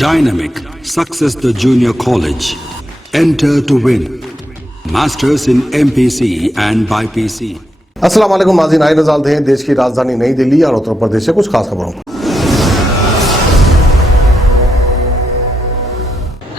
Dynamic Success the Junior College. Enter to win. Masters in MPC and BPC. अस्सलाम वालेकुम नाज़रीन, आइए नज़र डालते हैं देश की राजधानी नई दिल्ली और उत्तर प्रदेश से कुछ खास खबरों।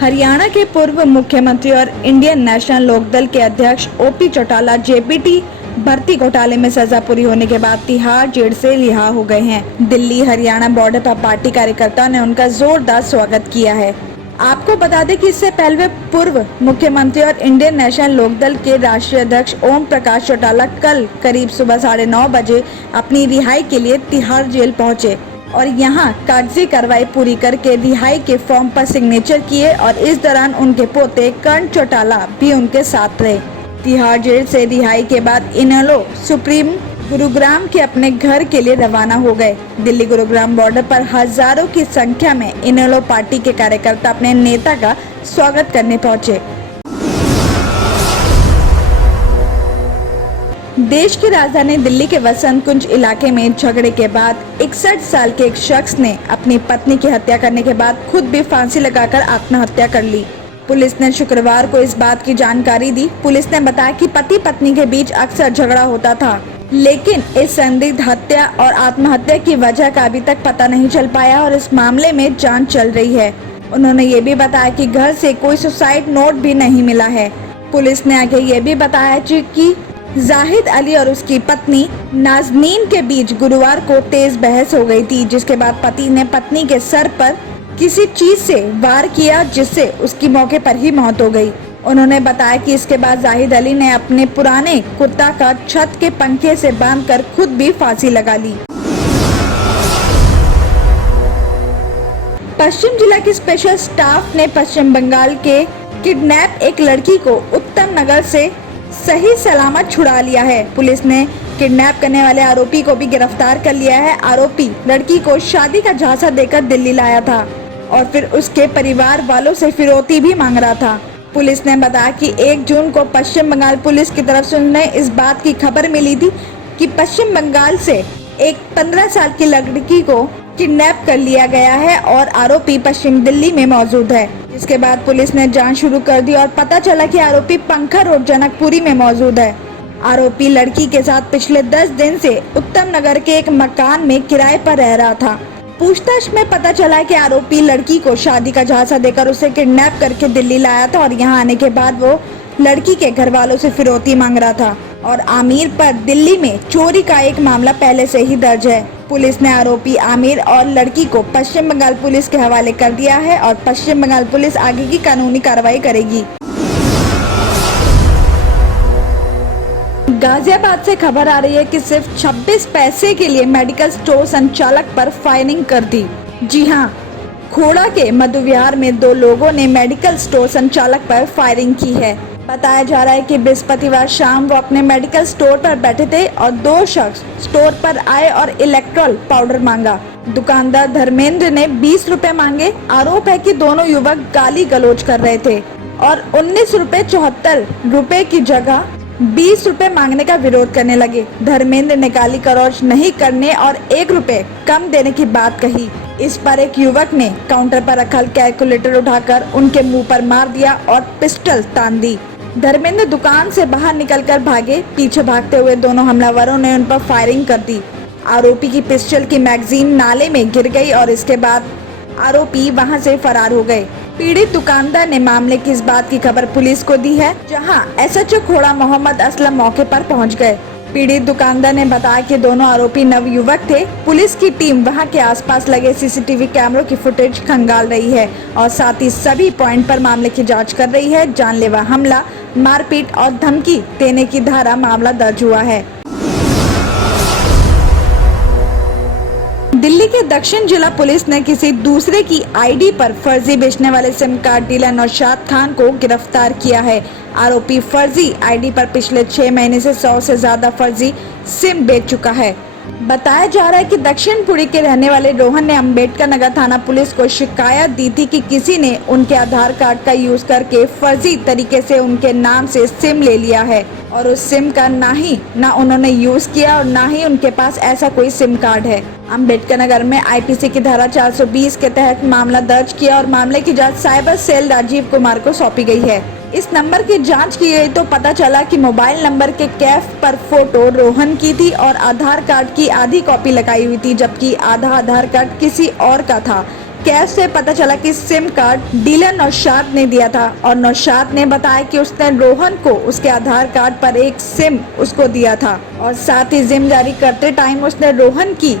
हरियाणा के पूर्व मुख्यमंत्री और इंडियन नेशनल लोकदल के अध्यक्ष ओपी चौटाला जेपीटी भर्ती घोटाले में सजा पूरी होने के बाद तिहाड़ जेल से रिहा हो गए हैं। दिल्ली हरियाणा बॉर्डर पर पार्टी कार्यकर्ताओं ने उनका जोरदार स्वागत किया है। आपको बता दें कि इससे पहले पूर्व मुख्यमंत्री और इंडियन नेशनल लोकदल के राष्ट्रीय अध्यक्ष ओम प्रकाश चौटाला कल करीब सुबह 9:30 बजे अपनी रिहाई के लिए तिहाड़ जेल पहुंचे और यहां कागजी कार्रवाई पूरी करके रिहाई के फॉर्म पर सिग्नेचर किए और इस दौरान उनके पोते कर्ण चौटाला भी उनके साथ रहे। तिहाड़ जेल से रिहाई के बाद इनेलो सुप्रीम गुरुग्राम के अपने घर के लिए रवाना हो गए। दिल्ली गुरुग्राम बॉर्डर पर हजारों की संख्या में इनेलो पार्टी के कार्यकर्ता अपने नेता का स्वागत करने पहुंचे। देश की राजधानी दिल्ली के वसंत कुंज इलाके में झगड़े के बाद 61 साल के एक शख्स ने अपनी पत्नी की हत्या करने के बाद खुद भी फांसी लगाकर आत्महत्या कर ली। पुलिस ने शुक्रवार को इस बात की जानकारी दी। पुलिस ने बताया कि पति पत्नी के बीच अक्सर झगड़ा होता था, लेकिन इस संदिग्ध हत्या और आत्महत्या की वजह का अभी तक पता नहीं चल पाया और इस मामले में जांच चल रही है। उन्होंने ये भी बताया कि घर से कोई सुसाइड नोट भी नहीं मिला है। पुलिस ने आगे ये भी बताया कि जाहिद अली और उसकी पत्नी नाजनीन के बीच गुरुवार को तेज बहस हो गई थी, जिसके बाद पति ने पत्नी के सर पर किसी चीज से वार किया, जिससे उसकी मौके पर ही मौत हो गई। उन्होंने बताया कि इसके बाद जाहिद अली ने अपने पुराने कुत्ता का छत के पंखे से बांधकर खुद भी फांसी लगा ली। पश्चिम जिला की स्पेशल स्टाफ ने पश्चिम बंगाल के किडनैप एक लड़की को उत्तम नगर से सही सलामत छुड़ा लिया है। पुलिस ने किडनैप करने वाले आरोपी को भी गिरफ्तार कर लिया है। आरोपी लड़की को शादी का झांसा देकर दिल्ली लाया था और फिर उसके परिवार वालों से फिरौती भी मांग रहा था। पुलिस ने बताया कि 1 जून को पश्चिम बंगाल पुलिस की तरफ से उन्हें इस बात की खबर मिली थी कि पश्चिम बंगाल से एक 15 साल की लड़की को किडनैप कर लिया गया है और आरोपी पश्चिम दिल्ली में मौजूद है। इसके बाद पुलिस ने जांच शुरू कर दी और पता चला कि आरोपी पंखा रोड जनकपुरी में मौजूद है। आरोपी लड़की के साथ पिछले 10 दिन से उत्तम नगर के एक मकान में किराए पर रह रहा था। पूछताछ में पता चला कि आरोपी लड़की को शादी का झांसा देकर उसे किडनैप करके दिल्ली लाया था और यहां आने के बाद वो लड़की के घर वालों से फिरौती मांग रहा था और आमिर पर दिल्ली में चोरी का एक मामला पहले से ही दर्ज है। पुलिस ने आरोपी आमिर और लड़की को पश्चिम बंगाल पुलिस के हवाले कर दिया है और पश्चिम बंगाल पुलिस आगे की कानूनी कार्रवाई करेगी। गाजियाबाद से खबर आ रही है कि सिर्फ 26 पैसे के लिए मेडिकल स्टोर संचालक पर फायरिंग कर दी। जी हां, खोड़ा के मधु विहार में 2 लोगों ने मेडिकल स्टोर संचालक पर फायरिंग की है। बताया जा रहा है कि बृहस्पतिवार शाम वो अपने मेडिकल स्टोर पर बैठे थे और 2 शख्स स्टोर पर आए और इलेक्ट्रॉल पाउडर मांगा। दुकानदार धर्मेंद्र ने 20 रुपए मांगे। आरोप है कि दोनों युवक गाली गलौज कर रहे थे और 19.74 रुपए की जगह 20 रुपए मांगने का विरोध करने लगे। धर्मेंद्र ने गाली गलौज नहीं करने और 1 रुपए कम देने की बात कही। इस पर एक युवक ने काउंटर पर रखा कैलकुलेटर उठाकर उनके मुंह पर मार दिया और पिस्टल तान दी। धर्मेंद्र दुकान से बाहर निकलकर भागे। पीछे भागते हुए दोनों हमलावरों ने उन पर फायरिंग कर दी। आरोपी की पिस्टल की मैगजीन नाले में गिर गई और इसके बाद आरोपी वहां से फरार हो गए। पीड़ित दुकानदार ने मामले की इस बात की खबर पुलिस को दी है, जहां एसएचओ खोड़ा मोहम्मद असलम मौके पर पहुंच गए। पीड़ित दुकानदार ने बताया कि दोनों आरोपी नवयुवक थे। पुलिस की टीम वहां के आसपास लगे सीसीटीवी कैमरों की फुटेज खंगाल रही है और साथ ही सभी पॉइंट पर मामले की जांच कर रही है। जानलेवा हमला, मारपीट और धमकी देने की धारा मामला दर्ज हुआ है। दिल्ली के दक्षिण जिला पुलिस ने किसी दूसरे की आईडी पर फर्जी बेचने वाले SIM card dealer Naushad Khan को गिरफ्तार किया है। आरोपी फर्जी आईडी पर पिछले 6 महीने से 100 से ज्यादा फर्जी सिम बेच चुका है। बताया जा रहा है कि दक्षिणपुरी के रहने वाले रोहन ने अंबेडकर नगर थाना पुलिस को शिकायत दी थी कि किसी ने उनके आधार कार्ड का यूज करके फर्जी तरीके से उनके नाम से सिम ले लिया है और उस सिम का ना उन्होंने यूज किया और ना ही उनके पास ऐसा कोई सिम कार्ड है। अंबेडकर नगर में आईपीसी की धारा 420 के तहत मामला दर्ज किया और मामले की जांच साइबर सेल राजीव कुमार को सौंपी गई है। इस नंबर की जांच की गई तो पता चला कि मोबाइल नंबर के कैफ पर फोटो रोहन की थी और आधार कार्ड की आधी कॉपी लगाई हुई थी, जबकि आधा आधार कार्ड किसी और का था। कैफ से पता चला कि सिम कार्ड डीलर नौशाद ने दिया था और नौशाद ने बताया कि उसने रोहन को उसके आधार कार्ड पर एक सिम उसको दिया था और साथ ही सिम जारी करते टाइम उसने रोहन की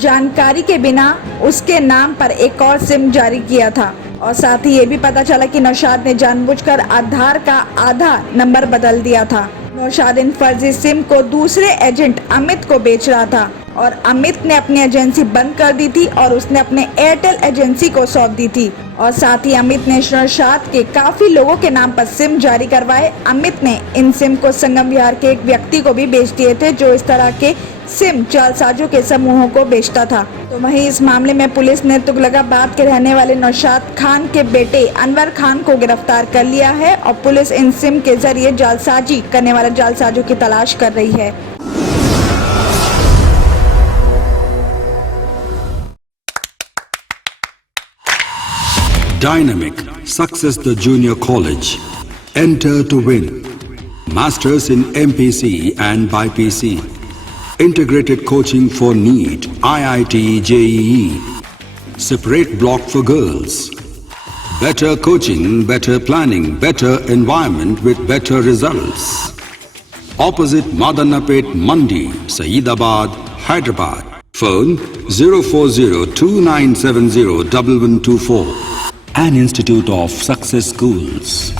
जानकारी के बिना उसके नाम पर एक और सिम जारी किया था। और साथ ही ये भी पता चला कि नौशाद ने जानबूझकर आधार का आधा नंबर बदल दिया था। नौशाद इन फर्जी सिम को दूसरे एजेंट अमित को बेच रहा था और अमित ने अपनी एजेंसी बंद कर दी थी और उसने अपने एयरटेल एजेंसी को सौंप दी थी। और साथ ही अमित ने नौशाद के काफी लोगों के नाम पर सिम जारी करवाए। अमित ने इन सिम को संगम विहार के एक व्यक्ति को भी बेच दिए थे जो इस तरह के सिम जालसाजों के समूहों को बेचता था। तो वहीं इस मामले में पुलिस ने तुगलकाबाद के रहने वाले नौशाद खान के बेटे अनवर खान को गिरफ्तार कर लिया है और पुलिस इन सिम के जरिए जालसाजी करने वाले जालसाजों की तलाश कर रही है। Dynamic Success the Junior College. Enter to win. Masters in MPC and BPC. Integrated coaching for NEET, IIT, JEE. Separate block for girls. Better coaching, better planning, better environment with better results. Opposite Madanapet Mandi, Saeedabad, Hyderabad. Phone 04029701124. An Institute of Success Schools.